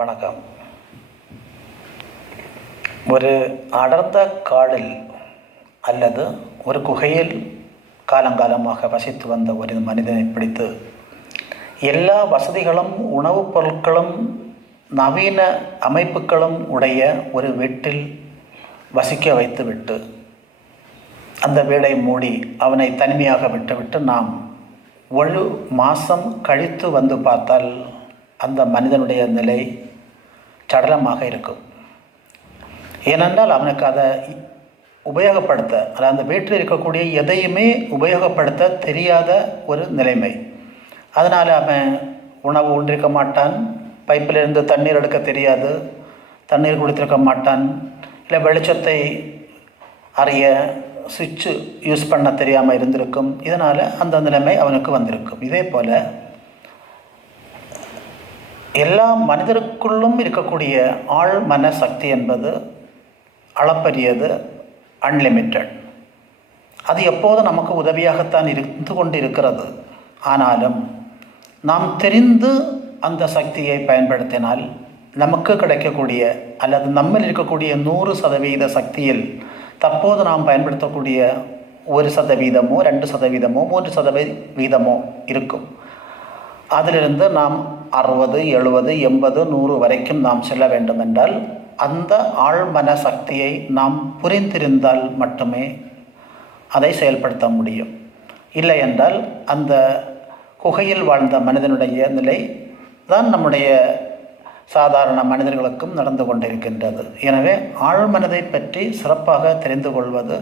வணக்கம். ஒரு அடர்ந்த காடில் அல்லது ஒரு குகையில் காலங்காலமாக வசித்து வந்த ஒரு மனிதனை பிடித்து எல்லா வசதிகளும் உணவுப் பொருட்களும் நவீன அமைப்புகளும் உடைய ஒரு வீட்டில் வசிக்க வைத்துவிட்டு அந்த வீடை மூடி அவனை தனிமையாக விட்டுவிட்டு நாம் ஒரு மாதம் கழித்து வந்து பார்த்தால் அந்த மனிதனுடைய நிலை சடலமாக இருக்கும். ஏனென்றால் அவனுக்கு அதை உபயோகப்படுத்த, அதாவது அந்த வீட்டில் இருக்கக்கூடிய எதையுமே உபயோகப்படுத்த தெரியாத ஒரு நிலைமை. அதனால் அவன் உணவு உண்டிருக்க மாட்டான், பைப்பிலிருந்து தண்ணீர் எடுக்க தெரியாது, தண்ணீர் குடித்திருக்க மாட்டான், இல்லை வெளிச்சத்தை அறிய சுவிட்சு யூஸ் பண்ண தெரியாமல் இருந்திருக்கும். இதனால் அந்த நிலைமை அவனுக்கு வந்திருக்கும். இதே போல் எல்லா மனிதருக்குள்ளும் இருக்கக்கூடிய ஆழ் மன சக்தி என்பது அளப்பரியது, அன்லிமிட்டட். அது எப்போதும் நமக்கு உதவியாகத்தான் இருந்து கொண்டு இருக்கிறது. ஆனாலும் நாம் தெரிந்து அந்த சக்தியை பயன்படுத்தினால் நமக்கு கிடைக்கக்கூடிய அல்லது நம்மில் இருக்கக்கூடிய 100% சக்தியில் தற்போது நாம் பயன்படுத்தக்கூடிய 1%, 2%, 3% இருக்கும். அதிலிருந்து நாம் 60, 70, 80, 100 வரைக்கும் நாம் செல்ல வேண்டும் என்றால் அந்த ஆழ்மன சக்தியை நாம் புரிந்திருந்தால் மட்டுமே அதை செயல்படுத்த முடியும். இல்லை என்றால் அந்த குகையில் வாழ்ந்த மனிதனுடைய நிலை தான் நம்முடைய சாதாரண மனிதர்களுக்கும் நடந்து கொண்டிருக்கின்றது. எனவே ஆழ்மனதை பற்றி சிறப்பாக தெரிந்து கொள்வது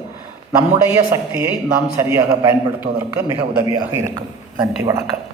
நம்முடைய சக்தியை நாம் சரியாக பயன்படுத்துவதற்கு மிக உதவியாக இருக்கும். நன்றி, வணக்கம்.